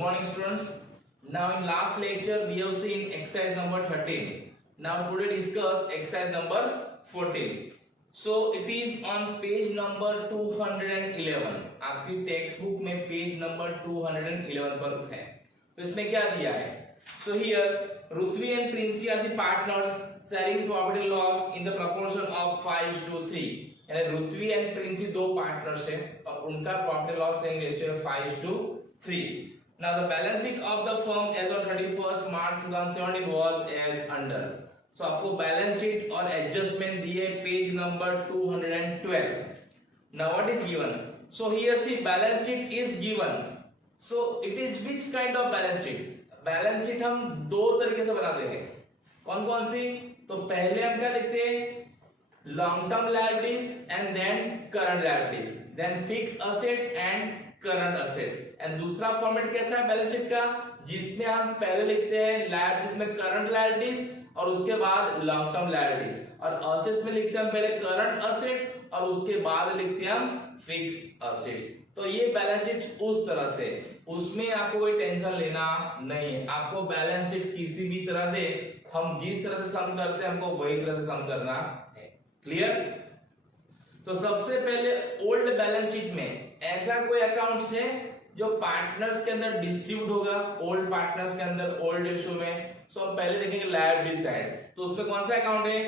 morning students. Now in last lecture we have seen exercise number 13. Now today discuss exercise number 14. So it is on page number 211. आपकी text book में page number 211 पर है. तो इसमें क्या दिया है? So here Ruthvi and Princey are the partners sharing property loss in the proportion of 5:3. यानी रुथवी एंड प्रिंसी दो पार्टनर्स हैं और उनका प्रॉपर्टी लॉस शेयरिंग रेशियो है 5:3. Now the balance sheet of the firm as on 31st March 2017 was as under. So आपको balance sheet और adjustment दिए page number 212. Now what is given? So here see balance sheet is given. So it is which kind of balance sheet? Balance sheet हम दो तरीके से बनाते हैं. कौन कौन सी? तो पहले हम क्या लिखते हैं? Long term liabilities and then current liabilities, then fixed assets and current assets. And दूसरा फॉर्मेट कैसा है बैलेंस शीट का? जिसमें हम पहले लिखते हैं लायबिलिटीज में करंट लायबिलिटीज और उसके बाद लॉन्ग टर्म लायबिलिटीज, और असेट्स में लिखते हैं हम पहले करंट असेट्स और उसके बाद लिखते हैं हम फिक्स असेट्स. तो ये बैलेंस शीट उस तरह से, उसमें आपको कोई टेंशन लेना नहीं है. आपको बैलेंस शीट किसी भी तरह दे, हम जिस तरह से सम करते हैं हमको वही तरह से सम करना है. क्लियर? तो सबसे पहले ओल्ड बैलेंस शीट में ऐसा कोई अकाउंट्स है जो पार्टनर्स के अंदर डिस्ट्रीब्यूट होगा, ओल्ड पार्टनर्स के अंदर ओल्ड रेशियो में. सो हम पहले देखेंगे लायबिलिटी साइड. तो उसमें कौन सा अकाउंट है?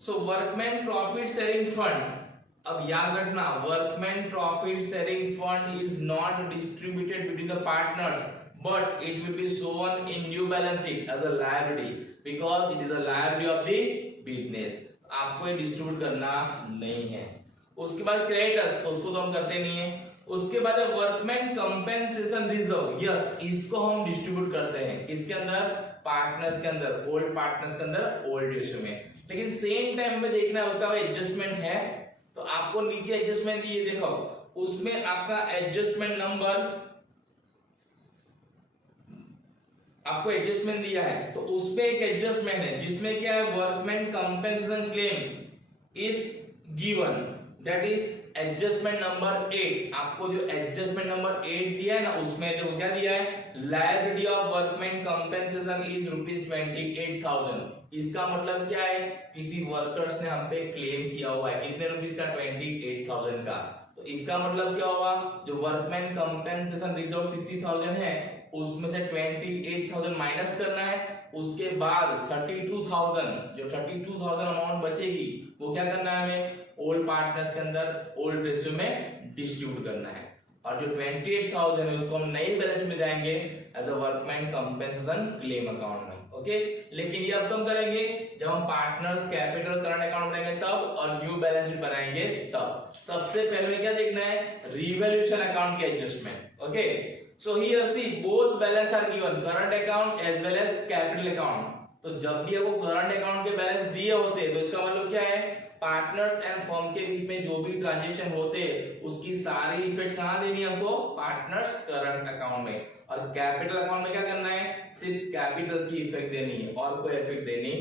सो वर्कमैन प्रॉफिट शेयरिंग फंड. अब याद रखना, workman profit sharing fund is not distributed between the partners, but it will be shown in new balance sheet as a liability because it is a liability of the business. आपको ये distribute करना नहीं है. उसके बाद creditors, उसको तो हम करते नहीं है. उसके बाद वर्कमैन कंपेंसेशन रिजर्व, यस इसको हम डिस्ट्रीब्यूट करते हैं. इसके अंदर पार्टनर्स के अंदर, ओल्ड पार्टनर्स के अंदर ओल्ड रेशियो में. लेकिन सेम टाइम में देखना है उसका एडजस्टमेंट है. तो आपको नीचे एडजस्टमेंट दिए, देखो उसमें आपका एडजस्टमेंट नंबर, आपको एडजस्टमेंट दिया है. तो उसमें एक एडजस्टमेंट है जिसमें क्या है, workman compensation claim is given, that is adjustment number 8. आपको जो एडजस्टमेंट नंबर 8 दिया है ना, उसमें जो क्या दिया है, liability of workman compensation is ₹28,000. इसका मतलब क्या है, किसी वर्कर्स ने हम पे क्लेम किया हुआ है. कितने रुपीस का? 28,000 का. तो इसका मतलब क्या होगा, जो वर्कमैन कंपेंसेशन रिजर्व 60,000 है उसमें से 28,000 माइनस करना है. उसके बाद 32,000, जो 32,000 अमाउंट बचेगी वो क्या करना है, हमें ओल्ड पार्टनर्स के अंदर ओल्ड रेशियो में डिस्ट्रीब्यूट करना है. और जो 28,000 है उसको हम नई बैलेंस में जाएंगे as a workman compensation claim account में. ओके, लेकिन ये अब हम करेंगे जब हम पार्टनर्स कैपिटल करंट अकाउंट बनाएंगे तब, और न्यू बैलेंस शीट बनाएंगे तब. सबसे पहले क्या देखना है, रिवैल्यूएशन अकाउंट के adjustment. Okay, so here see both balance are given, current account as well as capital account. तो जब भी आपको करंट अकाउंट के बैलेंस दिए होते हैं तो इसका मतलब क्या है, पार्टनर्स एंड फर्म के बीच में जो भी ट्रांजैक्शन होते हैं उसकी सारी इफेक्ट कहां देनी है हमको, पार्टनर्स करंट अकाउंट में. और कैपिटल अकाउंट में क्या करना है, सिर्फ कैपिटल की इफेक्ट देनी है और कोई इफेक्ट देनी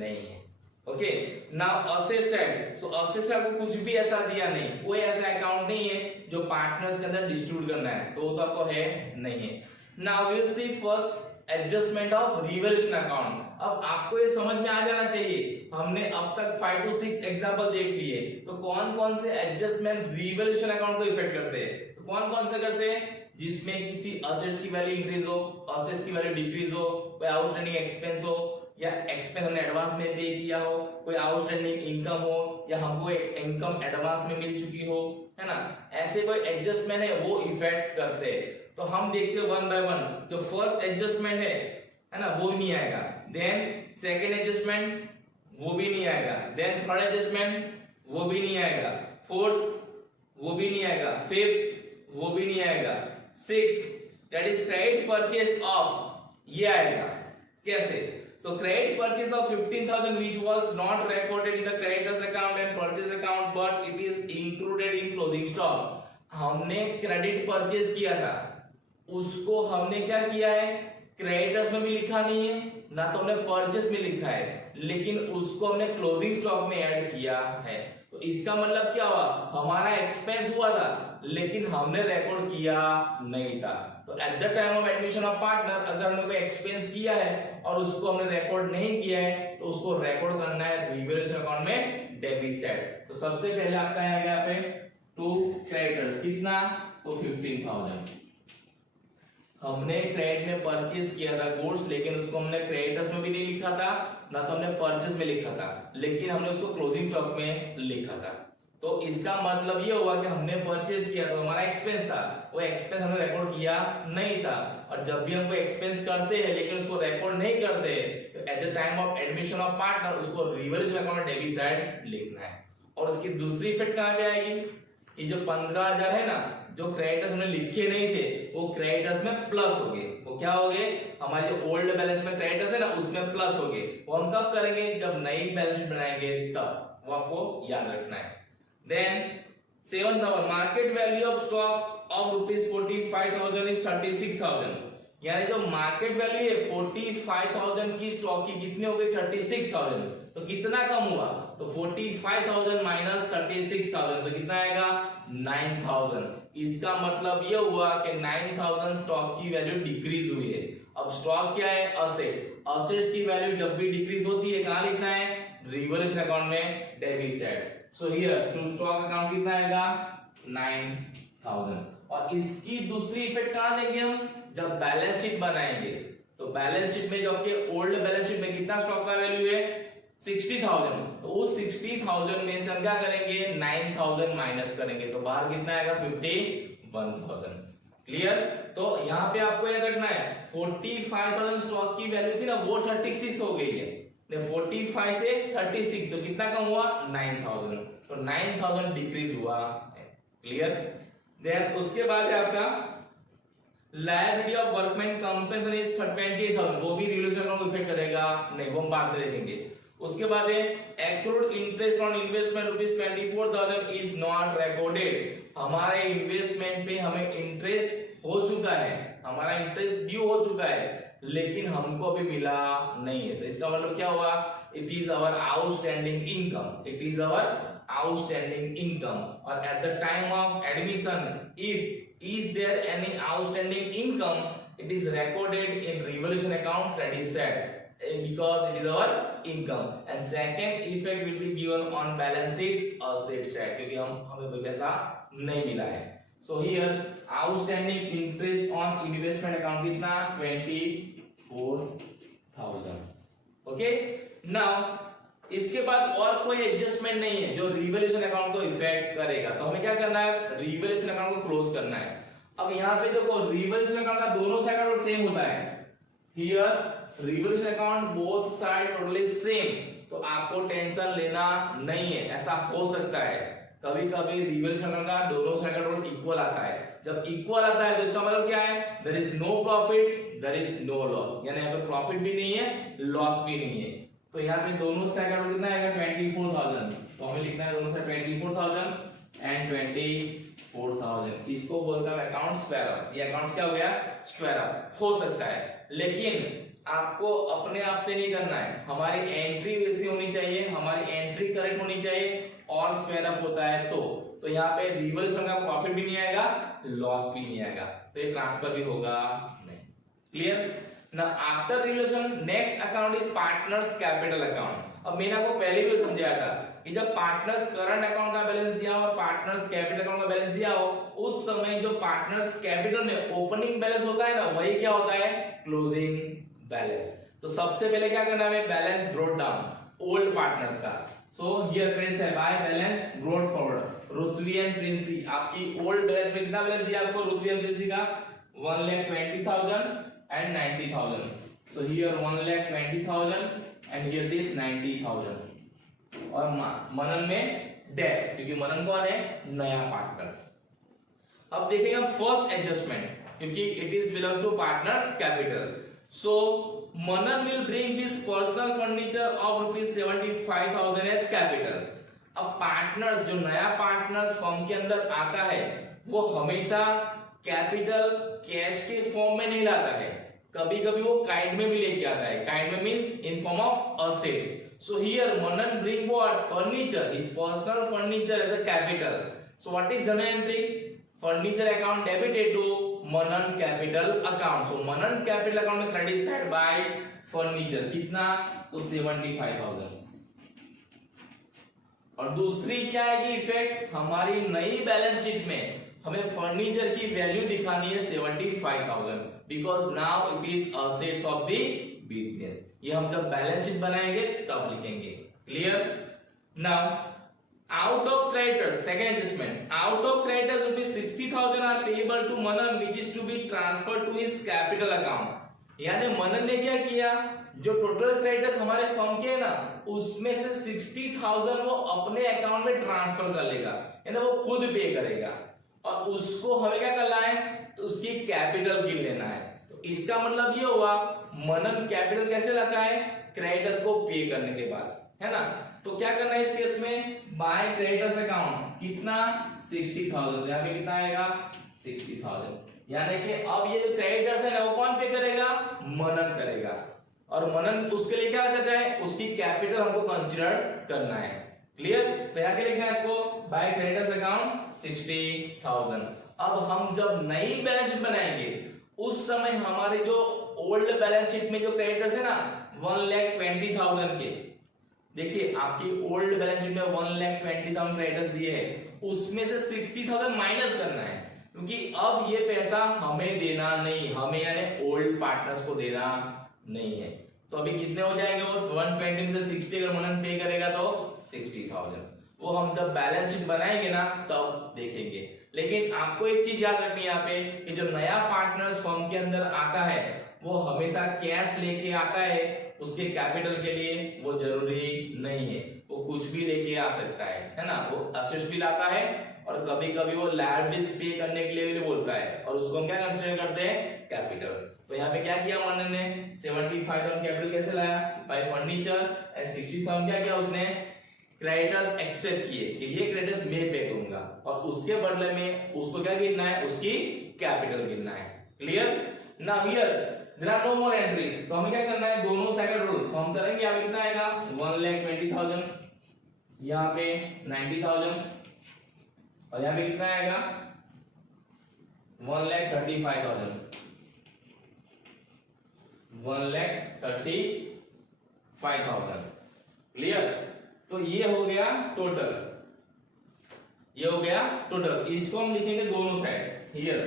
नहीं है. Okay, now asset side. So asset side को कुछ भी ऐसा दिया नहीं, कोई ऐसा अकाउंट नहीं है जो पार्टनर्स के अंदर डिस्ट्रीब्यूट करना है, तो वो तो आपको है नहीं है. Now we will see first adjustment of revaluation account. अब आपको ये समझ में आ जाना चाहिए, हमने अब तक 5 to 6 एग्जांपल देख लिए, तो कौन कौन से एडजस्टमेंट रिवैल्यूएशन अकाउंट को इफेक्ट करते हैं. तो कौन कौन से करते हैं, जिसमें किसी असेट्स की वैल्यू इंक्रीज हो, असेट्स की वैल्यू डिक्रीज हो, कोई आउटस्टैंडिंग एक्सपेंस हो, या एक्सपेंस हमने एडवांस में पे किया हो, कोई आउटस्टैंडिंग इनकम हो, या हमको एक इनकम एडवांस में मिल चुकी हो, है ना. ऐसे कोई एडजस्टमेंट है वो इफेक्ट करते हैं. तो हम देखते हैं वन बाय वन. जो फर्स्ट एडजस्टमेंट है ना, वो भी नहीं आएगा. देन सेकंड एडजस्टमेंट वो भी नहीं आएगा. देन थर्ड एडजस्टमेंट वो भी नहीं आएगा. फोर्थ वो भी नहीं आएगा. फिफ्थ वो भी नहीं आएगा. Sixth that is credit purchase of, ये आएगा. कैसे? So credit purchase of 15,000 which was not recorded in the creditors account and purchase account but it is included in closing stock. हमने क्रेडिट परचेज किया था, उसको हमने क्या किया है, क्रेडिटर्स में भी लिखा नहीं है ना, तो हमने परचेज में लिखा है, लेकिन उसको हमने क्लोजिंग स्टॉक में ऐड किया है. तो इसका मतलब क्या हुआ, हमारा एक्सपेंस हुआ था लेकिन हमने रिकॉर्ड किया नहीं था. तो eight the time of admission of partner अगर हमने कोई एक्सपेंस किया है और उसको हमने रिकॉर्ड नहीं किया है तो उसको रिकॉर्ड करना है रिवैल्यूएशन अकाउंट में डेबिट साइड। तो सबसे पहले आपका आएगा यहाँ पे टू क्रेडिटर्स, कितना, तो 15,000 हमने क्रेडिट में परचेज किया था गुड्स, लेकिन उसको हमने क्रेडिटर्स में भी नहीं लिखा था, ना तो हमने परचेज में लिखा था, लेकिन हमने उसको क्लोजिंग स्टॉक में लिखा था। तो इसका मतलब ये हुआ कि हमने परचेज किया तो हमारा एक्सपेंस था, वो एक्सपेंस हमने रिकॉर्ड किया नहीं था। और जब भी हम कोई एक्सपेंस करते हैं लेकिन उसको रिकॉर्ड नहीं करते तो eight the time of admission of partner उसको रिवैल्यूएशन अकाउंट में डेबिट साइड लिखना है। और उसकी दूसरी इफेक्ट कहां पे आएगी, ये जो 15,000 है ना, जो क्रेडिटर्स हमने लिखे नहीं थे वो क्रेडिटर्स में प्लस हो गए। वो क्या हो गए, हमारे जो ओल्ड बैलेंस में क्रेडिटर्स है ना उसमें प्लस हो गए। वो हम कब करेंगे, जब नई बैलेंस शीट बनाएंगे तब, वो आपको याद रखना है। Then 7th number, market value of stock of rupees 45,000 is 36,000। यानी जो मार्केट वैल्यू है 45,000 की स्टॉक की कितनी हो गई, 36,000। तो कितना कम हुआ, तो 45,000 माइनस 36,000 तो कितना आएगा, 9,000। इसका मतलब ये हुआ कि 9,000 स्टॉक की वैल्यू डिक्रीज हुई है। अब स्टॉक क्या है, असेट्स, असेट्स की वैल्यू जब भी डिक्रीज होती है कहां लिखना है, रिवैल्यूएशन अकाउंट में debit side. So here to stock account कितना आएगा, 9,000। और इसकी दूसरी इफेक्ट कहां देंगे हम, जब बैलेंस शीट बनाएंगे तो बैलेंस शीट में जो आपके ओल्ड बैलेंस शीट में कितना स्टॉक का वैल्यू है, 60,000। तो उस 60,000 में से हम क्या करेंगे, 9,000 माइनस करेंगे तो बाहर कितना आएगा, 51,000। क्लियर। तो यहाँ पे आपको याद रखना है 45,000 स्टॉक की वैल्यू थी ना वो 36 हो गई है, 45 से 36 तो कितना कम हुआ, 9,000। तो 9,000 डिक्रीज हुआ है। क्लियर। देन उसके बाद है आपका liability of workman compensation is 28,000, वो भी रिवैल्यूएशन अकाउंट को इफेक्ट करेगा नहीं, वो हम बाद में देखेंगे। उसके बाद है accrued interest on investment ₹24,000 is not recorded. हमारे इन्वेस्टमेंट पे हमें इंटरेस्ट हो चुका है, हमारा इंटरेस्ट ड्यू हो चुका है लेकिन हमको अभी मिला नहीं है। तो इसका मतलब क्या हुआ, it is our outstanding income, it is our outstanding income. और at the time of admission if is there any outstanding income it is recorded in revaluation account credit side because it is our income, and second effect will be given on balance sheet asset side क्योंकि हमें कोई पैसा नहीं मिला है। So here outstanding interest on investment account कितना, 24,000। Okay. Now इसके बाद और कोई एडजस्टमेंट नहीं है जो रिवैल्यूएशन अकाउंट को इफेक्ट करेगा, तो हमें क्या करना है, रिवैल्यूएशन अकाउंट को क्लोज करना है। अब यहाँ पे देखो रिवैल्यूएशन अकाउंट का दोनों साइड सेम होता है, here revaluation account both side totally same, तो आपको टेंशन लेना नहीं है। ऐसा हो सकता है कभी कभी रिवैल्यूएशन अकाउंट का दोनों साइड का टोटल इक्वल आता है, जब इक्वल आता है तो इसका मतलब क्या है, there is no profit there is no loss, यानी यहाँ पे प्रॉफिट भी नहीं है लॉस भी नहीं है। तो यहाँ पे दोनों साइड का टोटल कितना आएगा, 24,000। तो हमें लिखना है दोनों साइड 24,000 एंड 24,000। इसको बोलता है अकाउंट स्क्वायर अप। ये अकाउंट क्या हो गया, स्क्वायर अप हो सकता है, लेकिन आपको अपने आप से नहीं करना है, हमारी एंट्री वैसी होनी चाहिए, हमारी एंट्री करेक्ट होनी चाहिए और स्क्वायर अप होता है तो यहाँ पे रिवैल्यूएशन का प्रॉफिट भी नहीं आएगा लॉस भी नहीं आएगा, तो ये ट्रांसफर भी होगा नहीं। क्लियर ना। After revaluation next account is partners capital account. अब मैंने आपको पहले भी समझाया था कि जब पार्टनर्स करंट अकाउंट का बैलेंस दिया हो और पार्टनर्स कैपिटल अकाउंट का बैलेंस दिया हो, उस समय जो पार्टनर्स कैपिटल में ओपनिंग बैलेंस होता है ना वही क्या होता है, क्लोजिंग बैलेंस। तो सबसे पहले क्या करना है, balance brought down old partners का। सो हियर फ्रेंड्स है बाय बैलेंस ब्रॉट फॉरवर्ड रुतवियन प्रिंसी। आपकी ओल्ड बैलेंस में कितना बैलेंस दिया आपको रुतवियन प्रिंसी का, 1,20,000 and 90,000। So here 1,20,000 and here it is 90,000। और मनन में डैश, क्योंकि मनन कौन है, नया पार्टनर। अब देखेंगे हम फर्स्ट एडजस्टमेंट, क्योंकि it is belong to partners capital. So Manan will bring his personal furniture of ₹75,000 as capital। अब पार्टनर्स जो नया पार्टनर्स फर्म के अंदर आता है वो हमेशा कैपिटल कैश के फॉर्म में नहीं लाता है, कभी कभी वो काइंड में भी लेके आता है। काइंड में means in form of assets. So here Manan bring what, furniture, his personal furniture as a capital। So what is journal entry, furniture account debited to Manan capital account. So Manan capital account में credit side by furniture कितना, तो 75,000। और दूसरी क्या है कि effect, हमारी नई बैलेंस शीट में हमें फर्नीचर की वैल्यू दिखानी है 75,000 because now it is assets of the business. ये हम जब बैलेंस शीट बनाएंगे तब लिखेंगे। Clear? Now out of creditors, second adjustment, out of creditors rupees 60,000 are payable to Manan which is to be transferred to his capital account। यानी मनन ने क्या किया, जो टोटल क्रेडिटर्स हमारे फर्म के है ना, उसमें से 60,000 वो अपने अकाउंट में ट्रांसफर कर लेगा, यानी वो खुद पे करेगा और उसको हमें क्या करना है, तो उसकी कैपिटल गिन लेना है। तो इसका मतलब ये हुआ मनन कैपिटल कैसे लाता है, क्रेडिटर्स को पे करने के बाद, है ना। तो क्या करना है इस केस में, बाय क्रेडिटर्स अकाउंट कितना 60,000, यहाँ पे कितना आएगा 60,000, यानी कि अब ये जो क्रेडिटर्स है वो कौन पे करेगा, मनन करेगा। और मनन उसके लिए क्या करता है, उसकी कैपिटल हमको कंसीडर करना है। क्लियर? तो यहाँ के लिखना है इसको बाय क्रेडिटर्स अकाउंट 60,000। अब हम जब नई बैलेंस शीट बनाएंगे उस समय हमारे जो ओल्ड बैलेंस शीट में जो क्रेडिटर्स है ना 1,20,000 के, देखिए आपकी ओल्ड बैलेंस शीट में 1,20,000 क्रेडिटर्स दिए हैं, उसमें से 60,000 माइनस करना है क्योंकि अब ये पैसा हमें देना नहीं, हमें यानी ओल्ड पार्टनर्स को देना नहीं है। तो अभी कितने हो जाएंगे वो 120 में से 60 अगर मनन पे करेगा तो 60,000, वो हम जब बैलेंस शीट बनाएंगे ना तब देखेंगे। लेकिन आपको एक चीज याद रखनी है यहाँ पे कि जो नया पार्टनर फर्म के अंदर आता है वो हमेशा कैश लेके आता है, उसके कैपिटल के लिए वो जरूरी नहीं है, वो कुछ भी लेके आ सकता है ना। वो असेट्स भी लाता है और कभी कभी वो लायबिलिटीज पे करने के लिए भी बोलता है और उसको हम क्या कंसीडर करते हैं, कैपिटल। तो यहाँ पे क्या किया मनन ने, 75,000 कैपिटल कैसे लाया, बाय फर्नीचर, एंड 60,000 क्या किया उसने, क्रेडिटर्स एक्सेप्ट किए कि ये क्रेडिटर्स मैं पे करूंगा और उसके बदले में उसको क्या गिनना है, उसकी कैपिटल गिनना है। Clear? Now here there are no more entries, तो हमें क्या करना है, दोनों साइड रूल तो हम करेंगे। यहाँ पे कितना आएगा 1,20,000, यहाँ पे 90,000 और यहाँ पे कितना आएगा 1,35,000, 1,35,000। क्लियर? तो ये हो गया टोटल, ये हो गया टोटल। इसको हम लिखेंगे दोनों साइड, हियर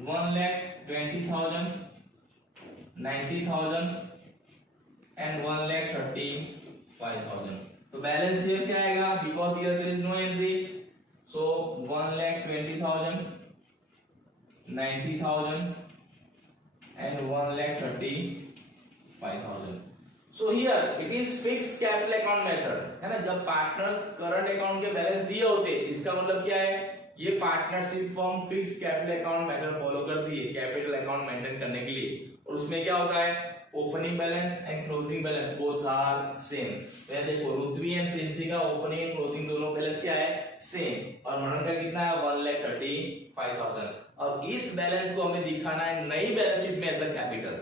1,20,000, 90,000 एंड 1,35,000। तो बैलेंस हियर क्या आएगा, because here there is no entry, so 1,20,000, 90,000 and 1,35,000। So here it is fixed capital account method, है ना। जब पार्टनर्स करंट अकाउंट के बैलेंस दिए होते, इसका मतलब क्या है, ये partnership firm fixed capital account method follow करती है कैपिटल अकाउंट मेंटेन करने के लिए। और उसमें क्या होता है, opening balance and closing balance both are same. तो यहाँ देखो रुद्वी एंड प्रिंसी का ओपनिंग एंड क्लोजिंग दोनों बैलेंस क्या है, सेम। और मनन का कितना है 1,35,000। अब इस बैलेंस को हमें दिखाना है नई बैलेंस शीट में as a capital.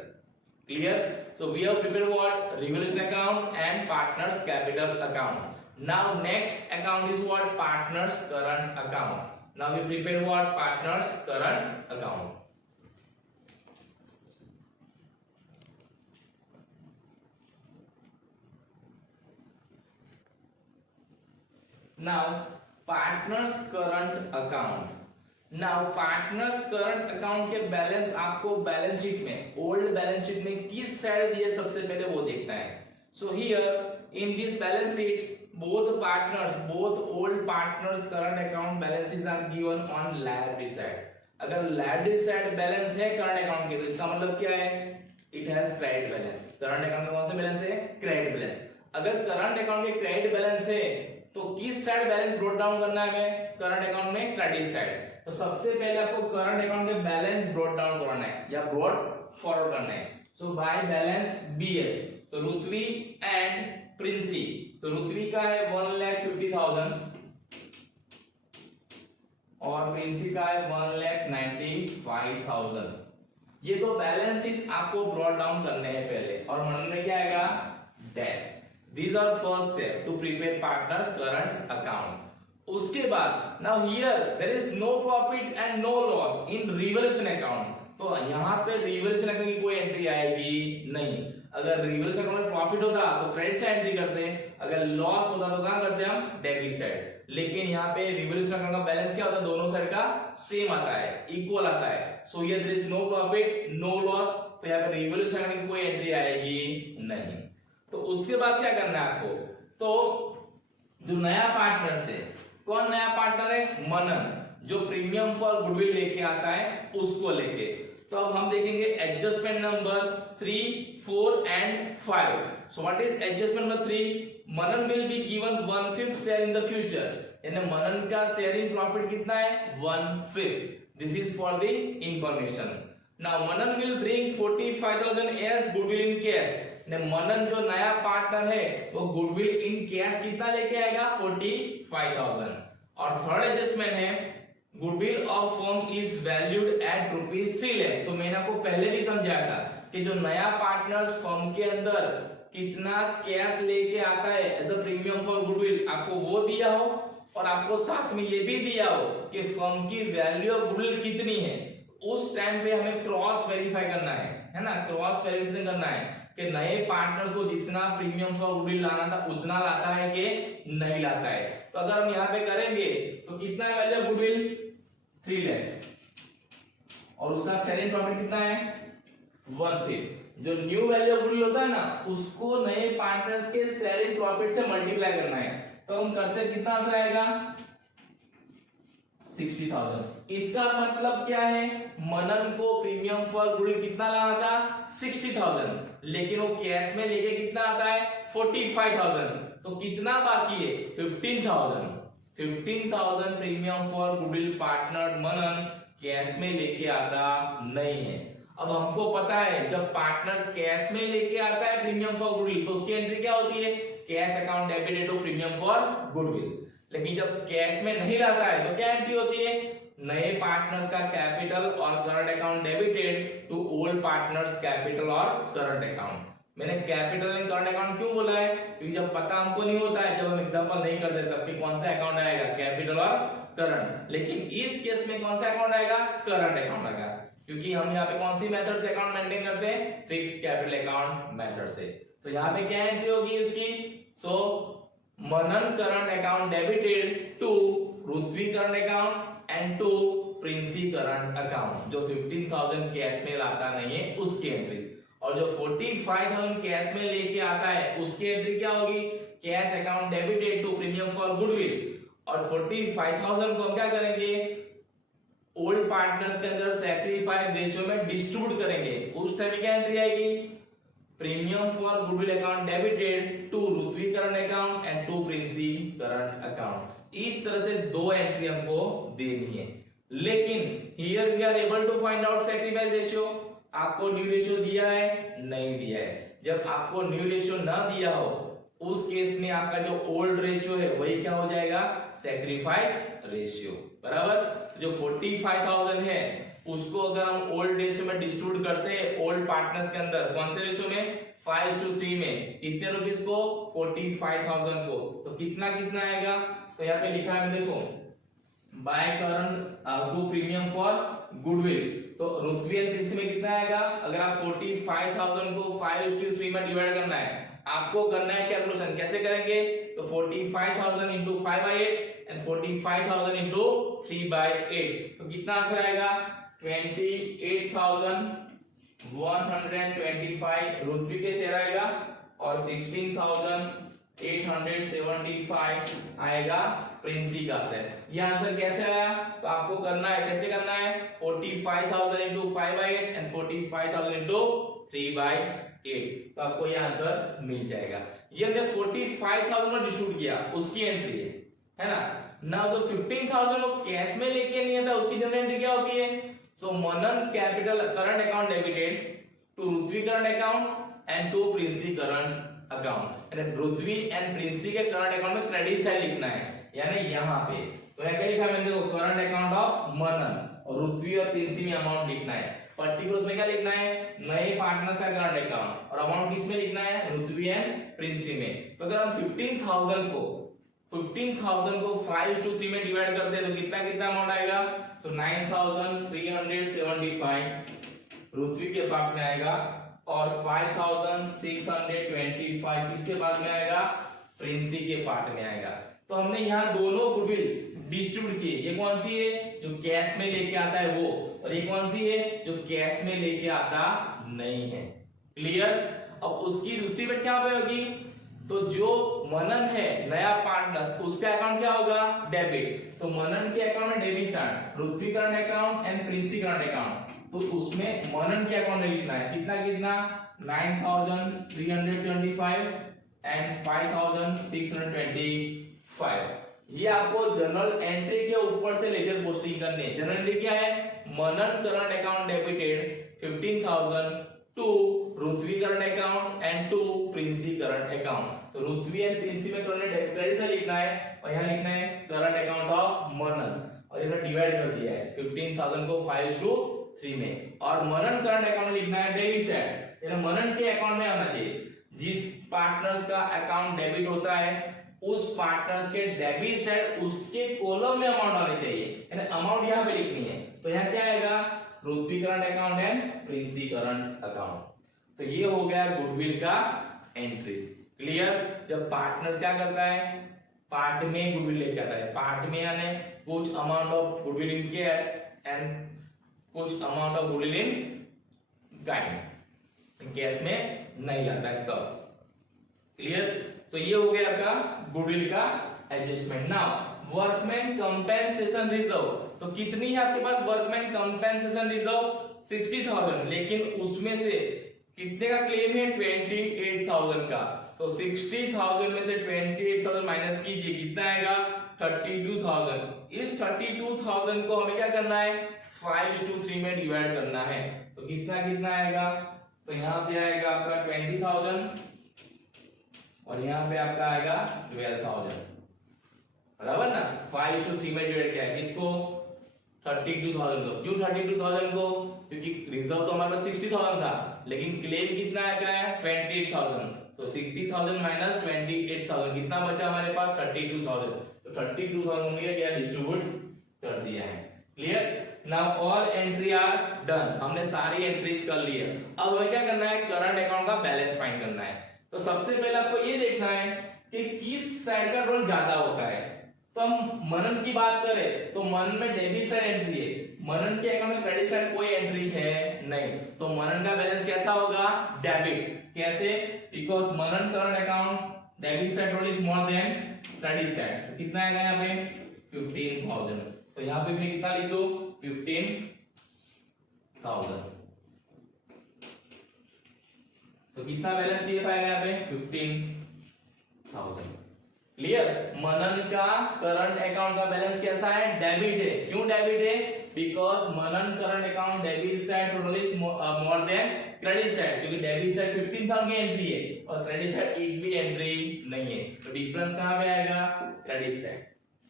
Clear? So we have prepared what, revaluation account and partners capital account. Now next account is what, partners current account. Now we prepare what, partners current account. Now partners current account. Now partners current account के balance आपको balance sheet में, old balance sheet में किस side दिए सबसे पहले वो देखना है। So here in this balance sheet both partners, both old partners current account balances are given on liability side. अगर लायबिलिटी साइड बैलेंस है करंट अकाउंट के तो इसका मतलब क्या है, it has credit balance. Current account में कौन सा बैलेंस है, क्रेडिट बैलेंस। अगर करंट अकाउंट में क्रेडिट बैलेंस है तो किस साइड बैलेंस ब्रॉट डाउन करना है हमें, करंट अकाउंट में क्रेडिट साइड। तो सबसे पहले आपको करंट अकाउंट के बैलेंस ब्रॉट डाउन करना है या ब्रॉट फॉरवर्ड करना है। सो बाय बैलेंस BL, तो रुद्वी एंड प्रिंसी, तो रुद्वी का है 1,50,000 और प्रिंसी का है 1,95,000। ये तो बैलेंसेस आपको ब्रॉट डाउन करने हैं पहले। और मनन में क्या आएगा, dash. These are first step to prepare partners current account. उसके बाद now here there is no profit and no loss in revolution account, तो यहाँ पे रिवॉल्यूशन अकाउंट की कोई एंट्री आएगी नहीं। अगर रिवॉल्यूशन अकाउंट में प्रॉफिट होता तो क्रेडिट साइड एंट्री करते हैं, अगर लॉस होता तो कहां करते हैं हम, डेबिट साइड। लेकिन यहाँ पे रिवॉल्यूशन अकाउंट का बैलेंस क्या होता है, दोनों साइड का सेम आता है, इक्वल आता है। So here there is no profit no loss, तो यहाँ पे रिवॉल्यूशन अकाउंट की कोई एंट्री आएगी नहीं। तो उसके बाद क्या करना है आपको, तो जो नया पार्टनर से, कौन नया पार्टनर है, मनन, जो प्रीमियम फॉर गुडविल लेके आता है उसको लेके। तो अब हम देखेंगे adjustment number 3, 4 and 5। So what is adjustment number 3, Manan will be given 1/5 share in the future, यानी मनन का शेयर इन प्रॉफिट कितना है, 1/5। This is for the information. Now Manan will bring 45,000 as goodwill in cash, Manan जो नया पार्टनर है वो goodwill in cash कितना लेके आएगा, 45,000। और थर्ड एडजस्टमेंट है goodwill of firm is valued at ₹3 lakh. तो मैंने आपको पहले भी समझाया था कि जो नया पार्टनर फर्म के अंदर कितना कैश लेके आता है as a premium for goodwill, आपको वो दिया हो और आपको साथ में ये भी दिया हो कि फर्म की वैल्यू ऑफ गुडविल कितनी है, उस टाइम पे हमें क्रॉस वेरीफाई करना है ना, क्रॉस वेरिफिकेशन करना है कि नए पार्टनर को जितना प्रीमियम फॉर गुडविल लाना था उतना लाता है कि नहीं लाता है। तो अगर हम यहाँ पे करेंगे तो कितना है वैल्यू ऑफ गुडविल, 3 लाख, और उसका शेयर इन प्रॉफिट कितना है, 1/5। जो न्यू वैल्यू ऑफ गुडविल होता है ना, उसको नए पार्टनर्स के शेयर इन प्रॉफिट से मल्टीप्लाई करना है। तो हम करते हैं, कितना आंसर आएगा, 60,000। इसका मतलब क्या है, मनन को प्रीमियम फॉर गुडविल कितना लाना था, 60,000, लेकिन वो कैश में लेके कितना आता है, 45,000। तो कितना बाकी है, 15,000। 15,000 premium for goodwill partner Manan cash में लेके आता नहीं है। अब हमको पता है जब पार्टनर कैश में लेके आता है प्रीमियम फॉर गुडविल तो उसकी एंट्री क्या होती है, cash account debited to premium for goodwill. लेकिन जब कैश में नहीं लाता है तो क्या एंट्री होती है, नए पार्टनर्स का कैपिटल और current account debited to old partners capital और करंट अकाउंट। मैंने कैपिटल एंड करंट अकाउंट क्यों बोला है, क्योंकि जब पता हमको नहीं होता है, जब हम एग्जांपल नहीं करते तब कि कौन सा अकाउंट आएगा, कैपिटल और करंट। लेकिन इस केस में कौन सा अकाउंट आएगा, करंट अकाउंट आएगा, क्योंकि हम यहाँ पे कौन सी मेथड से अकाउंट मेंटेन करते हैं, फिक्स कैपिटल अकाउंट मेथड से। तो यहाँ पे क्या एंट्री होगी उसकी, so Manan current account debited to Rudvi current account and to Princy current account. जो 15,000 कैश में लाता नहीं है उसकी एंट्री, और जो 45,000 कैश में लेके आता है उसकी एंट्री क्या होगी, cash account debited to premium for goodwill. और 45,000 को हम क्या करेंगे, ओल्ड पार्टनर्स के अंदर सैक्रिफाइस रेशियो में डिस्ट्रीब्यूट करेंगे। उस टाइम क्या एंट्री आएगी, premium for goodwill account debited to Rudvi current account and to Princy current account. इस तरह से दो एंट्री हमको देनी है। लेकिन here we are able to find out sacrifice ratio. आपको न्यू रेशियो दिया है, नहीं दिया है। जब आपको न्यू रेशियो ना दिया हो उस केस में आपका जो ओल्ड रेशियो है वही क्या हो जाएगा, सैक्रिफाइस रेशियो, बराबर। जो 45,000 है उसको अगर हम ओल्ड रेशियो में डिस्ट्रीब्यूट करते हैं ओल्ड पार्टनर्स के अंदर, कौन से रेशियो में, 5:3 में, कितने रुपीस को, 45,000 को, तो कितना कितना आएगा। तो यहाँ पे लिखा है देखो, by current to premium for goodwill, तो रुद्वी एंड प्रिंसी में कितना आएगा। अगर आप 45,000 को 5:3 में डिवाइड करना है, आपको करना है कैलकुलेशन, कैसे करेंगे, तो 45,000 इंटू 5/8 एंड 45,000 इंटू 3/8, तो कितना आंसर आएगा, 28,125 रुद्वी के शेयर आएगा और 16,875 आएगा प्रिंसी का शेयर। ये आंसर कैसे आया, तो आपको करना है, कैसे करना है, 45,000 इंटू 5/8 एंड 45,000 इंटू 3/8, तो आपको ये आंसर मिल जाएगा। ये हमने 45,000 में डिस्ट्रीब्यूट किया उसकी एंट्री है ना। नाउ जो 15,000 वो कैश में लेके नहीं आता उसकी जनरल एंट्री क्या होती है, so Manan capital current account debited to Rudvi current account and to Princy current account. यानी रुद्वी एंड प्रिंसी के करंट अकाउंट में क्रेडिट साइड लिखना है, यानी यहाँ पे। तो यहाँ क्या लिखा है, मैंने देखो करंट अकाउंट ऑफ मनन, और रुद्वी और प्रिंसी में अमाउंट लिखना है। पर्टिकुलर्स में क्या लिखना है, नए पार्टनर्स का करंट अकाउंट, और अमाउंट किस में लिखना है, रुद्वी एंड प्रिंसी में। तो अगर हम 15,000 को 15,000 को 5/3 में डिवाइड करते हैं तो कितना कितना अमाउंट आएगा, तो 9,375 पृथ्वी के पार्ट में आएगा और 5,625 किसके पार्ट में आएगा, प्रिंसी के पार्ट में आएगा। तो हमने यहाँ दोनों गुडविल डिस्ट्रीब्यूट किए। ये कौन सी है जो कैश में लेके आता है वो, और ये कौन सी है जो कैश में लेके आता नहीं है। क्लियर। अब उसकी दूसरी बेट क्या होगी, तो जो मनन है नया पार्टनर उसका अकाउंट क्या होगा, डेबिट। तो मनन के अकाउंट में debit side, Prithvi current account and Princy current account, तो उसमें मनन के अकाउंट में लिखना है कितना कितना 9,375 एंड 5,625। ये आपको जनरल एंट्री के ऊपर से लेजर पोस्टिंग करनी है। जनरल एंट्री क्या है, Manan current account debited 15,000 to Prithvi current account and to Princy current account. तो पृथ्वी एंड प्रिंसी में क्रेडिट से लिखना है और यहाँ लिखना है करंट अकाउंट ऑफ मनन, और ये डिवाइड कर दिया है 15,000 को 5/3 में। और मनन करंट अकाउंट में लिखना है डेबिट साइड, यानी मनन के अकाउंट में आना चाहिए। जिस पार्टनर्स का अकाउंट डेबिट होता है उस पार्टनर्स के डेबिट साइड उसके कॉलम में अमाउंट आनी चाहिए, यानी अमाउंट यहाँ पे लिखनी है। तो यहाँ क्या आएगा, Prithvi current account and Princy current account. तो ये हो गया गुडविल का एंट्री। क्लियर। जब पार्टनर्स क्या करता है, पार्ट में गुडविल लेके आता है, पार्ट में यानी कुछ amount of goodwill in cash and कुछ amount of goodwill in kind, cash में नहीं लाता है तब। क्लियर। तो ये हो गया आपका गुडविल का adjustment. Now workman compensation reserve, तो कितनी है आपके पास वर्कमैन कंपेंसेशन रिजर्व 60,000, लेकिन उसमें से कितने का क्लेम है 28,000 का। तो 60,000 में से 28,000 माइनस कीजिए, कितना आएगा 32,000। इस 32,000 को हमें क्या करना है 5/3 में डिवाइड करना है। तो कितना कितना आएगा, तो यहाँ पे आएगा आपका 20,000 और यहाँ पे आपका आएगा 12,000, बराबर ना। 5/3 में डिवाइड किया है किसको, 32,000 को। क्यों 32,000 को, क्योंकि रिजर्व तो हमारे पास 60,000 था, लेकिन क्लेम कितना आएगा है 28,000। तो 60,000 माइनस 28,000 कितना बचा हमारे पास 32,000। तो 32,000 हमने क्या डिस्ट्रीब्यूट कर दिया है। Clear. Now all entry are done, हमने सारी एंट्रीज कर ली है। अब हमें क्या करना है, करंट अकाउंट का बैलेंस फाइंड करना है। तो सबसे पहले आपको ये देखना है कि किस साइड का रोल ज्यादा होता है। तो हम मनन की बात करें तो मनन में डेबिट साइड एंट्री है, मनन के अकाउंट में क्रेडिट साइड कोई एंट्री है नहीं। तो मनन का बैलेंस कैसा होगा, डेबिट। कैसे, because Manan current account debit side role is more than credit side. तो कितना आएगा यहाँ पे 15,000। तो यहाँ पे भी कितना लिख दो 15,000। तो कितना बैलेंस ये आएगा यहाँ पे 15,000। क्लियर। मनन का करंट अकाउंट का बैलेंस कैसा है, डेबिट है। क्यों डेबिट है, because Manan current account debit side total is more than credit side, क्योंकि डेबिट साइड 15,000 की एंट्री है और क्रेडिट साइड एक भी एंट्री नहीं है। तो डिफरेंस कहां पे आएगा, क्रेडिट साइड।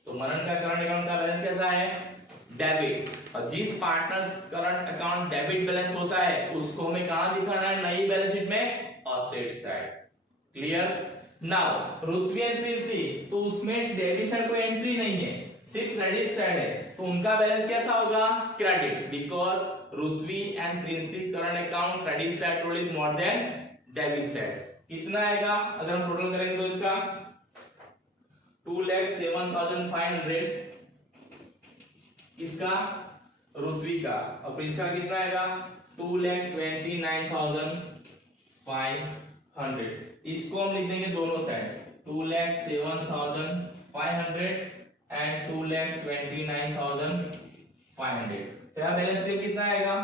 तो मनन का करंट अकाउंट का बैलेंस कैसा है, डेबिट। और जिस partner current account debit balance होता है उसको हमें कहां दिखाना है, नई बैलेंस शीट में asset side. Clear. Now Prithvi and Princy, तो उसमें डेबिट साइड कोई एंट्री नहीं है, सिर्फ क्रेडिट साइड है। तो उनका बैलेंस कैसा होगा, credit, because Prithvi and Princy current account credit side total is more then debit side. कितना आएगा अगर हम टोटल करेंगे तो इसका 2,07,500 इसका पृथ्वी का, और प्रिंसी का कितना आएगा 2,29,500। इसको हम लिख देंगे दोनों साइड 2,07,500 एंड 2,29,500। तो यहाँ बैलेंस शीट कितना आएगा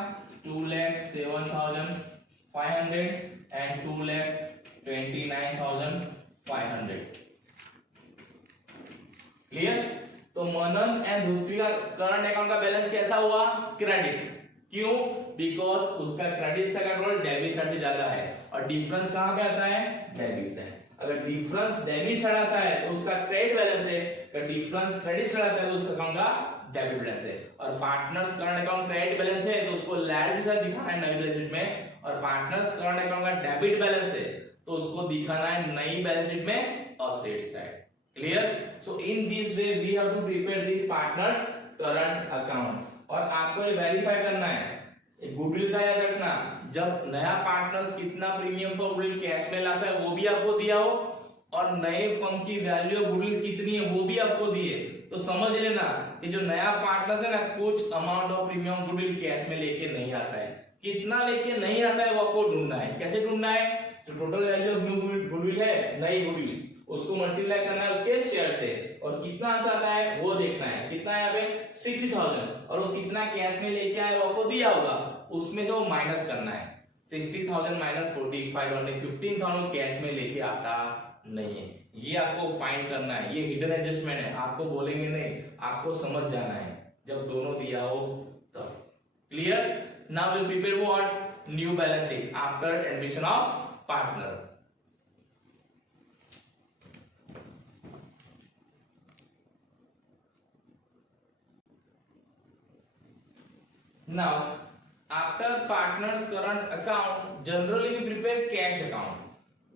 2,07,500 एंड 2,29,500। क्लियर। तो मनन एंड पृथ्वी का करंट अकाउंट का बैलेंस कैसा हुआ, क्रेडिट। क्यों, बिकॉज उसका क्रेडिट साइड का रोल डेबिट साइड से ज्यादा है और डिफरेंस कहां पे आता है, डेबिट साइड। अगर डिफरेंस डेबिट साइड आता है तो उसका क्रेडिट बैलेंस है, अगर डिफरेंस क्रेडिट साइड आता है तो उसका अकाउंट का डेबिट बैलेंस है। और partners current account credit balance है तो उसको लायबिलिटी साइड दिखाना है नई बैलेंस शीट में, और पार्टनर्स करंट अकाउंट का डेबिट बैलेंस है तो उसको दिखाना है नई बैलेंस शीट में asset side. Clear. So so in this way we have to prepare this partners current account. और आपको ये वेरीफाई करना है गुडविल का याद रखना, जब नया पार्टनर्स कितना प्रीमियम फॉर गुडविल कैश में लाता है वो भी आपको दिया हो, और नए फर्म की वैल्यू ऑफ गुडविल कितनी है वो भी आपको दिए, तो समझ लेना कि जो नया पार्टनर्स है ना कुछ amount of premium goodwill cash में लेके नहीं आता है। कितना लेके नहीं आता है वो आपको ढूंढना है। कैसे ढूंढना है? जो total value of new goodwill है, नई गुडविल, उसको मल्टीप्लाई करना है उसके शेयर से, और कितना आता है वो देखना है। कितना है यहाँ पे 60,000, और वो कितना कैश में लेके आया वो आपको दिया होगा, उसमें से वो माइनस करना है। 60,000 माइनस 45,000, 15,000 कैश में लेके आता नहीं है, ये आपको फाइंड करना है। ये हिडन एडजस्टमेंट है, आपको बोलेंगे नहीं, आपको समझ जाना है जब दोनों दिया हो तब। Clear? Now will prepare what? New balance sheet after admission of partner. Now, after partner's current account, generally we prepare cash account.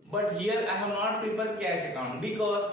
But here I have not prepared cash account because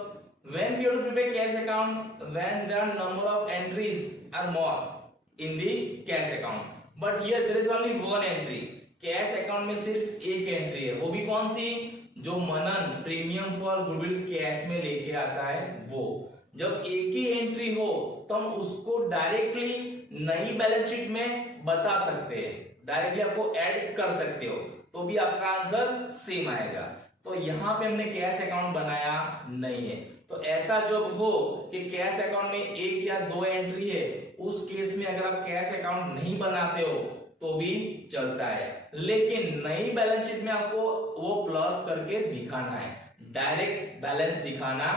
when we have to prepare cash account, when there are number of entries are more in the cash account. But here there is only one entry. Cash account में सिर्फ एक entry है, वो भी कौन सी? जो मनन premium for goodwill cash में लेके आता है वो। जब एक ही एंट्री हो तो हम उसको डायरेक्टली नई बैलेंस शीट में बता सकते हैं, डायरेक्टली आपको ऐड कर सकते हो, तो भी आपका आंसर सेम आएगा। तो यहाँ पे हमने कैश अकाउंट बनाया नहीं है। तो ऐसा जब हो कि कैश अकाउंट में एक या दो एंट्री है, उस केस में अगर आप कैश अकाउंट नहीं बनाते हो तो भी चलता है, लेकिन नई बैलेंस शीट में आपको वो प्लस करके दिखाना है, डायरेक्ट बैलेंस दिखाना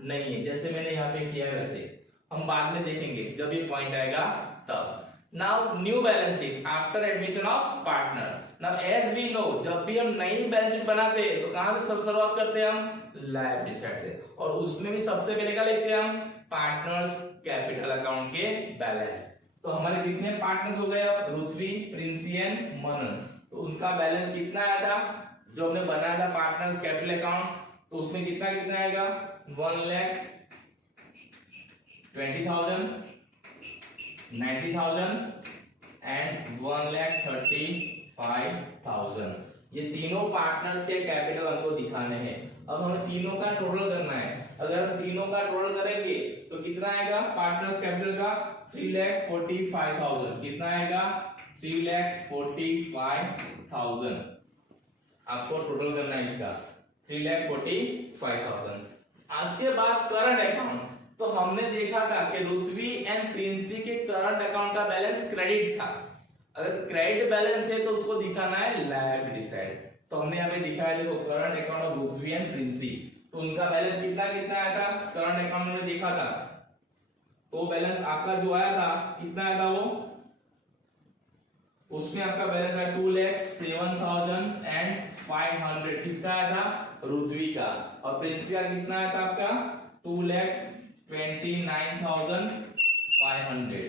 नहीं है, जैसे मैंने यहाँ पे किया है वैसे। हम बाद में देखेंगे जब ये पॉइंट आएगा तब। Now new balance sheet after admission of partner. Now as we know, जब भी हम नई बैलेंस शीट बनाते हैं तो कहां से सब शुरुआत करते हैं? हम लायबिलिटी साइड से, और उसमें भी सबसे पहले क्या लिखते हैं हम? पार्टनर्स कैपिटल अकाउंट के बैलेंस। तो हमारे कितने पार्टनर्स हो गए अब? पृथ्वी, प्रिंसी एंड मनन। तो उनका बैलेंस कितना आया था जो हमने बनाया था पार्टनर्स कैपिटल अकाउंट? तो उसमें कितना कितना आएगा? 1,20,000, 90,000 एंड 1,35,000। ये तीनों पार्टनर्स के कैपिटल हमको दिखाने हैं। अब हमें तीनों का टोटल करना है। अगर हम तीनों का टोटल करेंगे तो कितना आएगा पार्टनर्स कैपिटल का? 3,45,000। कितना आएगा? 3,45,000। आपको टोटल करना है इसका 3,45,000। आज के बाद करंट अकाउंट, तो हमने देखा था कि रुथवी एंड प्रिंसी के करंट अकाउंट का बैलेंस क्रेडिट था। अगर क्रेडिट बैलेंस है तो उसको दिखाना है लायबिलिटी साइड। तो हमने यहाँ पे दिखाया, देखो current account of Ruthvi and Princy, तो उनका बैलेंस कितना कितना आया था करंट अकाउंट में देखा था। तो बैलेंस आपका जो आया था कितना आया था वो? उसमें आपका बैलेंस है 2,07,500। किसका आया था? रुथवी का। और प्रिंसी का कितना आया था आपका? 2,29,500।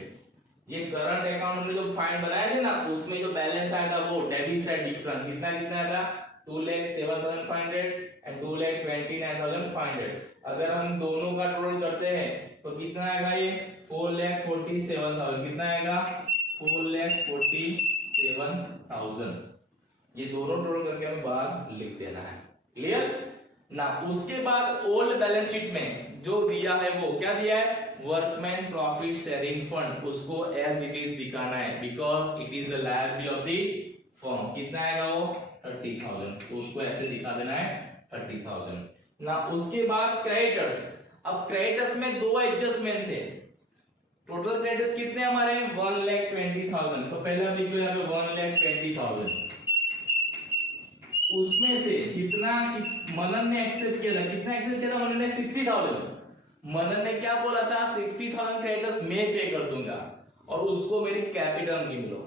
ये करंट अकाउंट में जो फाइंड बनाए थे ना, उसमें जो बैलेंस आया था वो डेबिट साइड डिफरेंस कितना कितना आया था? 2,07,500 एंड 2,29,500। अगर हम दोनों का टोटल करते हैं तो कितना आएगा? ये 4,47,000। कितना आएगा? 4,47,000। ये दोनों टोटल करके हमें बाहर लिख देना है। क्लियर ना? उसके बाद ओल्ड बैलेंस शीट में जो दिया है वो क्या दिया है? वर्कमैन प्रॉफिट शेयरिंग फंड, उसको एज इट इज दिखाना है because it is the liability of the firm. कितना आएगा वो? 30,000। तो उसको ऐसे दिखा देना है 30,000 ना। उसके बाद क्रेडिटर्स। अब क्रेडिटर्स में दो एडजस्टमेंट थे। टोटल क्रेडिटर्स कितने हमारे? 1,20,000। तो पहले हम लिखो यहाँ पे 1,20,000। उसमें से जितना मनन ने एक्सेप्ट किया था, कितना एक्सेप्ट किया था मनन ने? 60,000। मनन ने क्या बोला था? 60,000 क्रेडिटर्स मैं पे कर दूंगा और उसको मेरी कैपिटल गिन लो।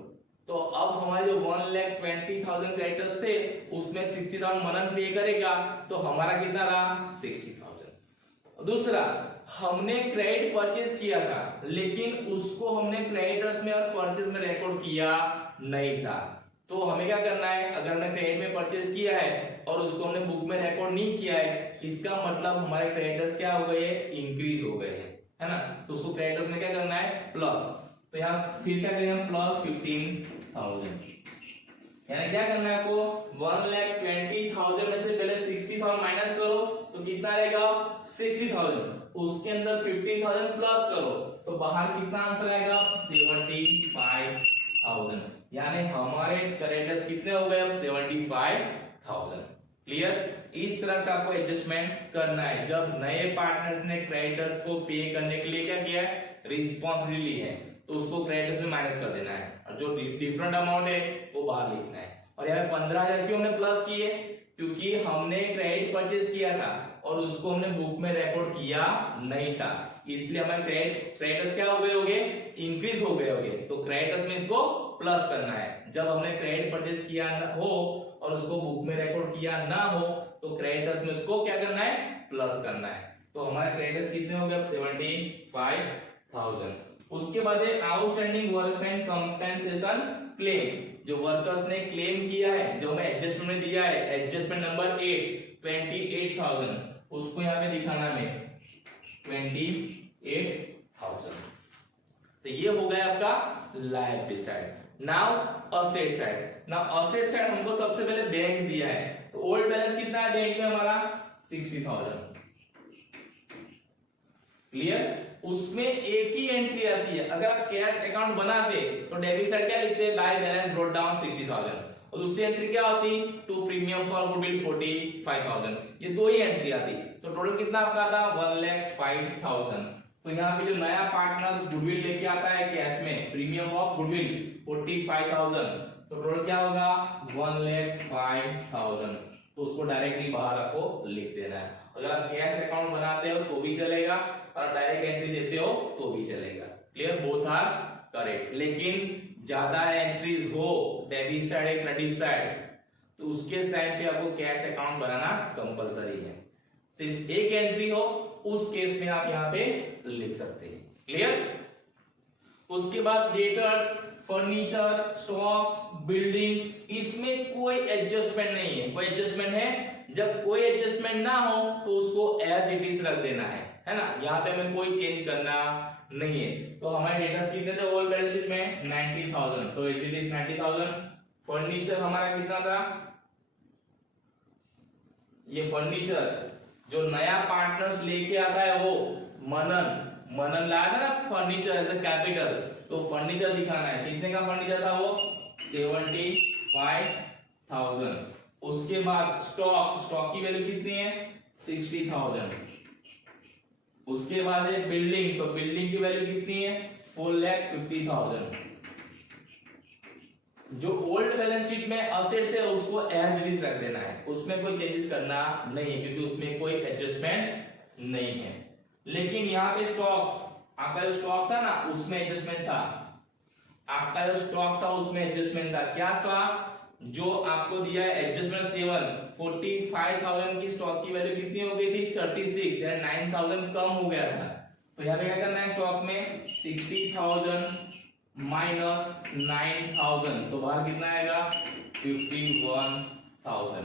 तो अब हमारे जो 1,20,000 क्रेडिटर्स थे उसमें 60,000 मनन पे करेगा, तो हमारा कितना रहा? 60,000। दूसरा, हमने क्रेडिट परचेज किया था लेकिन उसको हमने क्रेडिटर्स में और परचेज में रिकॉर्ड किया नहीं था। तो हमें क्या करना है, अगर हमने क्रेडिट में परचेस किया है और उसको हमने बुक में रिकॉर्ड नहीं किया है, इसका मतलब हमारे क्रेडिटर्स क्या हो गए, इंक्रीज हो गए हैं, है ना। तो उसको क्रेडिटर्स में क्या करना है, प्लस। तो यहाँ फिर क्या करेंगे हम, प्लस 15,000, यानी क्या करना है आपको, 1,20,000 में से पहले 60,000 माइनस करो तो कितना रहेगा, 60,000, उसके अंदर 15,000 प्लस करो तो बाहर कितना आंसर आएगा, 75,000, यानी हमारे क्रेडिटर्स कितने हो गए अब, 75,000। क्लियर। इस तरह से आपको एडजस्टमेंट करना है जब नए पार्टनर्स ने क्रेडिटर्स को पे करने के लिए क्या किया है, रिस्पॉन्सिबिलिटी ली है, तो उसको क्रेडिटर्स में माइनस कर देना है और जो डिफरेंट अमाउंट है वो बाहर लिखना है। और यहाँ 15,000 क्यों हमने प्लस किए, क्योंकि हमने क्रेडिट परचेस किया था और उसको हमने बुक में रिकॉर्ड किया नहीं था, इसलिए हमारे क्रेडिटर्स क्या हो गए होंगे, इंक्रीज हो गए होंगे। तो क्रेडिटर्स में इसको प्लस करना है। जब हमने क्रेडिट परचेस किया हो और उसको बुक में रिकॉर्ड किया ना हो तो क्रेडिटर्स में उसको क्या करना है, प्लस करना है। तो हमारे क्रेडिटर्स कितने हो गए अब, 75,000। उसके बाद है आउटस्टैंडिंग वर्कमैन कंपेंसेशन क्लेम, जो वर्कर्स ने क्लेम किया है, जो हमें एडजस्टमेंट में दिया है, एडजस्टमेंट नंबर 8, 28,000, उसको यहाँ पे दिखाना है 28,000। तो ये हो गया आपका liability side. Now asset side. Now asset side हमको सबसे पहले बैंक दिया है, तो ओल्ड बैलेंस कितना है बैंक में हमारा, 60,000। क्लियर। उसमें एक ही एंट्री आती है, अगर आप कैश अकाउंट बनाते तो डेबिट साइड क्या लिखते हैं, बाय बैलेंस ब्रॉट डाउन 60,000, और दूसरी एंट्री क्या होती, टू प्रीमियम फॉर गुडविल 45,000। ये दो ही एंट्री आती, तो टोटल कितना आपका आता, 1,05,000। तो यहाँ पे जो नया पार्टनर गुडविल लेके आता है कैश में, प्रीमियम ऑफ गुडविल 45,000, तो टोटल क्या होगा, 1,05,000। तो उसको डायरेक्टली बाहर आपको लिख देना है। अगर आप कैश अकाउंट बनाते हो तो भी चलेगा और डायरेक्ट एंट्री देते हो तो भी चलेगा। Clear, both are correct. लेकिन ज्यादा एंट्रीज हो डेबिट साइड या क्रेडिट साइड, तो उसके टाइम पे आपको कैश अकाउंट बनाना कंपलसरी है। सिर्फ एक एंट्री हो उस केस में आप यहाँ पे लिख सकते हैं। क्लियर। उसके बाद डेटर्स, फर्नीचर, स्टॉक, बिल्डिंग, इसमें कोई एडजस्टमेंट नहीं है। कोई एडजस्टमेंट है, जब कोई एडजस्टमेंट ना हो तो उसको एज इट इज रख देना है ना। यहाँ पे हमें कोई चेंज करना नहीं है। तो हमारे डेटर्स कितने थे ओल्ड बैलेंस शीट में, 90,000, तो एज इट इज 90,000। फर्नीचर हमारा कितना था, ये फर्नीचर जो नया पार्टनर्स लेके आता है वो मनन लाया था ना फर्नीचर एज अ कैपिटल, तो फर्नीचर दिखाना है। कितने का फर्नीचर था वो, 75,000। उसके बाद स्टॉक की वैल्यू कितनी है, 60,000। उसके बाद है बिल्डिंग, तो बिल्डिंग की वैल्यू कितनी है, 4,50,000। जो ओल्ड बैलेंस शीट में असेट्स है उसको एज इट इज रख देना है, उसमें कोई चेंजेस करना नहीं है क्योंकि उसमें कोई एडजस्टमेंट नहीं है। लेकिन यहाँ पे स्टॉक, आपका जो स्टॉक था ना उसमें एडजस्टमेंट था, आपका जो स्टॉक था उसमें एडजस्टमेंट था। क्या स्टॉक जो आपको दिया है एडजस्टमेंट 7, 45,000 की स्टॉक की वैल्यू कितनी हो गई थी, 36, यानी 9,000 कम हो गया था। तो यहाँ पे क्या करना है, स्टॉक में 60,000 माइनस 9,000, तो बाहर कितना आएगा, 51,000।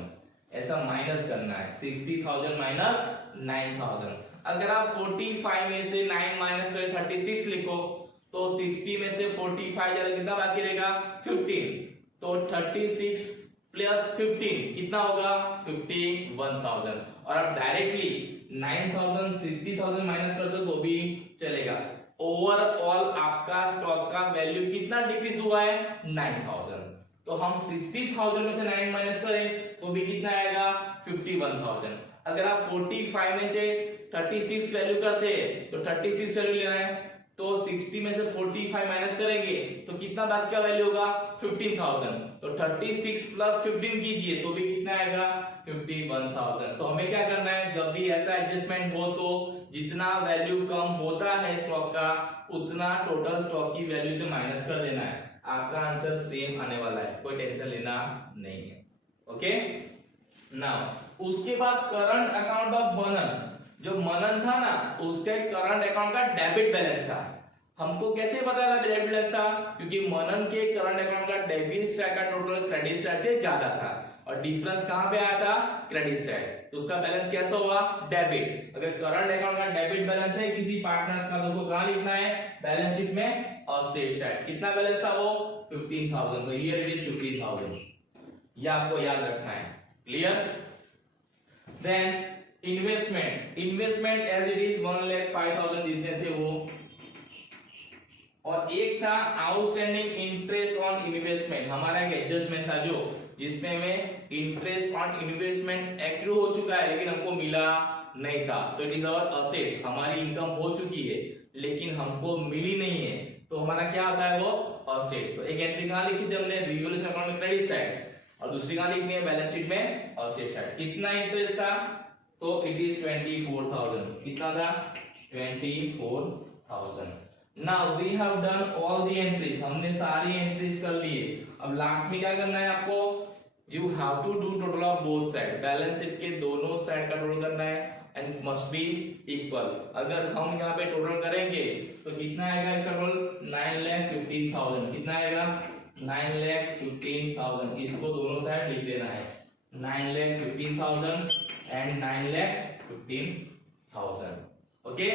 ऐसा माइनस करना है, 60,000 माइनस 9,000। अगर आप 45 में से 9 माइनस करके 36 लिखो तो 60 में से 45 ज्यादा कितना बाकी रहेगा, 15। तो 36 प्लस 15 कितना होगा, 51,000। और आप डायरेक्टली 9,000 60,000 माइनस कर दो तो भी चलेगा। ओवरऑल आपका स्टॉक का वैल्यू कितना डिक्रीज हुआ है, 9,000। तो हम 60,000 में से 9 माइनस करें तो भी कितना आएगा, 51,000। अगर आप 45 में से 36 वैल्यू करते हैं तो 36 वैल्यू लेना है, तो 60 में से 45 माइनस करेंगे तो कितना बाकी का वैल्यू होगा, 15,000। तो 36 प्लस 15 कीजिए तो भी कितना आएगा, 51,000। तो हमें क्या करना है, जब भी ऐसा एडजस्टमेंट हो तो जितना वैल्यू कम होता है स्टॉक का उतना टोटल स्टॉक की वैल्यू से माइनस कर देना है। आपका आंसर सेम आने वाला है, कोई टेंशन लेना नहीं है। ओके। नाउ उसके बाद करंट अकाउंट ऑफ मनन, जो मनन था ना उसके करंट अकाउंट का डेबिट बैलेंस था। हमको कैसे पता लगा डेबिट बैलेंस था, क्योंकि मनन के करंट अकाउंट का डेबिट साइड का टोटल क्रेडिट साइड से ज्यादा था और डिफरेंस कहां पे आया था, क्रेडिट साइड, तो उसका बैलेंस कैसा हुआ, डेबिट। अगर करंट अकाउंट का डेबिट बैलेंस है किसी पार्टनर्स का तो उसको कहां लिखना है, बैलेंस शीट में असेट साइड। कितना बैलेंस था वो, 15,000, तो हियर इट इज 15,000, ये आपको याद रखना है। Clear. Then investment as it is 1,05,000 जितने थे वो, और एक था आउटस्टैंडिंग इंटरेस्ट ऑन इन्वेस्टमेंट, हमारा एक एडजस्टमेंट था जो जिसमें हमें इंटरेस्ट ऑन इन्वेस्टमेंट एक्रू हो चुका है लेकिन हमको मिला नहीं था, so it is our assets, हमारी इनकम हो चुकी है लेकिन हमको मिली नहीं है, तो हमारा क्या होता है वो असेट्स। तो एक एंट्री कहां लिखी थी हमने, रिवॉल्यूशन अकाउंट में क्रेडिट साइड, और दूसरी कहां लिखनी है, बैलेंस शीट में असेट साइड। कितना इंटरेस्ट था, तो इट इज 24,000, कितना था, 24,000। Now we have done all the entries, हमने सारी एंट्रीज कर लिए। अब लास्ट में क्या करना है आपको, you have to do total of both side, balance sheet के दोनों साइड का टोटल करना है एंड मस्ट बी इक्वल। अगर हम यहाँ पे टोटल करेंगे तो कितना आएगा इसका टोटल, 9,15,000, कितना आएगा, 9,15,000, इसको दोनों साइड लिख देना है, 9,15,000 and 9,15,000। Okay,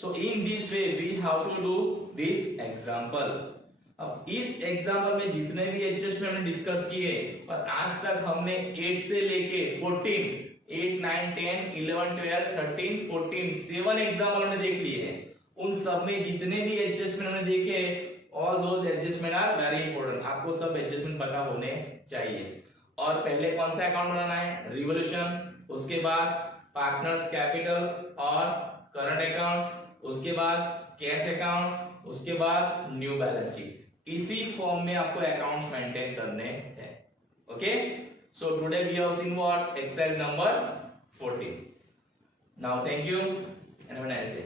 so in this way we have to do this example. अब इस एग्जांपल में जितने भी एडजस्टमेंट हमने डिस्कस किए और आज तक हमने 8 से लेके 14, 8, 9, 10, 11, 12, 13, 14, 7 एग्जांपल हमने देख लिए हैं। उन सब में जितने भी एडजस्टमेंट हमने देखे, all those adjustment are very important, आपको सब एडजस्टमेंट पता होने चाहिए। और पहले कौन सा अकाउंट बनाना है, रिवॉल्यूशन, उसके बाद पार्टनर्स कैपिटल और करंट अकाउंट, उसके बाद कैश अकाउंट, उसके बाद न्यू बैलेंस शीट। इसी फॉर्म में आपको अकाउंट्स मेंटेन करने हैं। Okay, so today we have seen what, exercise number 14। Now thank you and have a nice day.